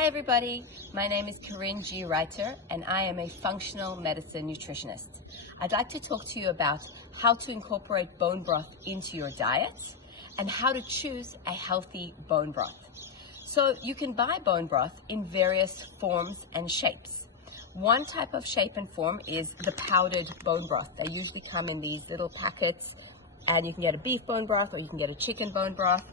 Hi everybody, my name is Corinne G. Reiter and I am a functional medicine nutritionist. I'd like to talk to you about how to incorporate bone broth into your diet and how to choose a healthy bone broth. So you can buy bone broth in various forms and shapes. One type of shape and form is the powdered bone broth. They usually come in these little packets, and you can get a beef bone broth or you can get a chicken bone broth,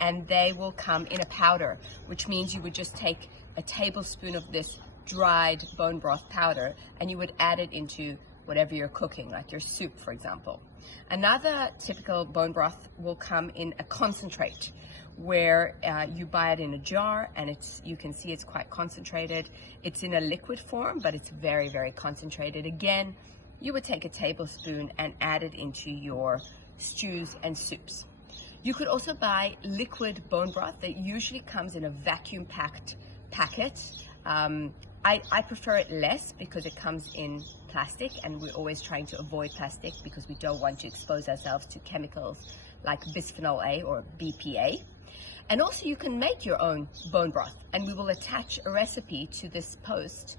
and they will come in a powder, which means you would just take a tablespoon of this dried bone broth powder and you would add it into whatever you're cooking, like your soup, for example. Another typical bone broth will come in a concentrate, where you buy it in a jar, and you can see it's quite concentrated. It's in a liquid form, but it's very, very concentrated. Again, you would take a tablespoon and add it into your stews and soups. You could also buy liquid bone broth that usually comes in a vacuum-packed packet. I prefer it less because it comes in plastic, and we're always trying to avoid plastic because we don't want to expose ourselves to chemicals like bisphenol A or BPA. And also you can make your own bone broth, and we will attach a recipe to this post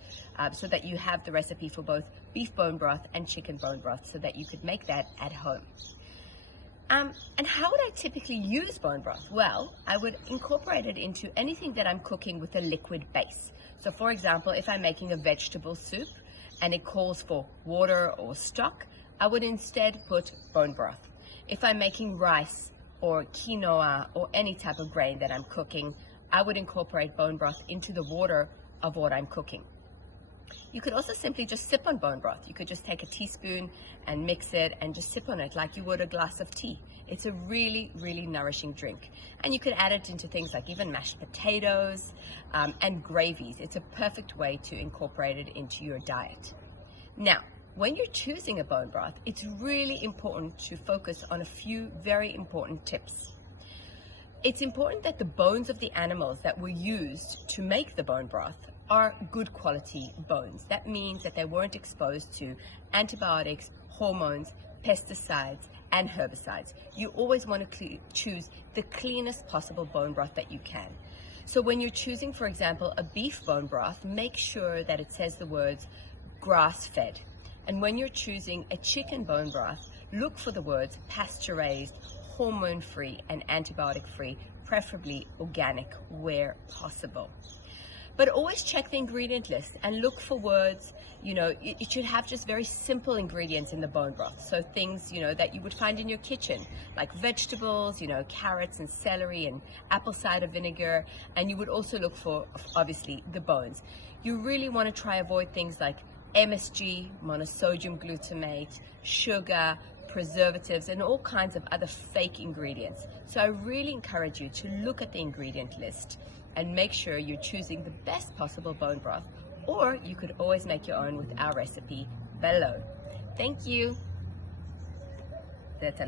so that you have the recipe for both beef bone broth and chicken bone broth so that you could make that at home. And how would I typically use bone broth? Well, I would incorporate it into anything that I'm cooking with a liquid base. So for example, if I'm making a vegetable soup and it calls for water or stock, I would instead put bone broth. If I'm making rice or quinoa or any type of grain that I'm cooking, I would incorporate bone broth into the water of what I'm cooking. You could also simply just sip on bone broth. You could just take a teaspoon and mix it and just sip on it like you would a glass of tea. It's a really, really nourishing drink. And you could add it into things like even mashed potatoes and gravies. It's a perfect way to incorporate it into your diet. Now, when you're choosing a bone broth, it's really important to focus on a few very important tips. It's important that the bones of the animals that were used to make the bone broth are good quality bones. That means that they weren't exposed to antibiotics, hormones, pesticides, and herbicides. You always want to choose the cleanest possible bone broth that you can. So when you're choosing, for example, a beef bone broth, make sure that it says the words grass-fed. And when you're choosing a chicken bone broth, look for the words pasture-raised, hormone-free, and antibiotic-free, preferably organic where possible. But always check the ingredient list and look for words, it should have just very simple ingredients in the bone broth. So things, that you would find in your kitchen, like vegetables, carrots and celery and apple cider vinegar. And you would also look for, obviously, the bones. You really want to try avoid things like MSG, monosodium glutamate, sugar, preservatives, and all kinds of other fake ingredients. So I really encourage you to look at the ingredient list and make sure you're choosing the best possible bone broth, or you could always make your own with our recipe below. Thank you. That's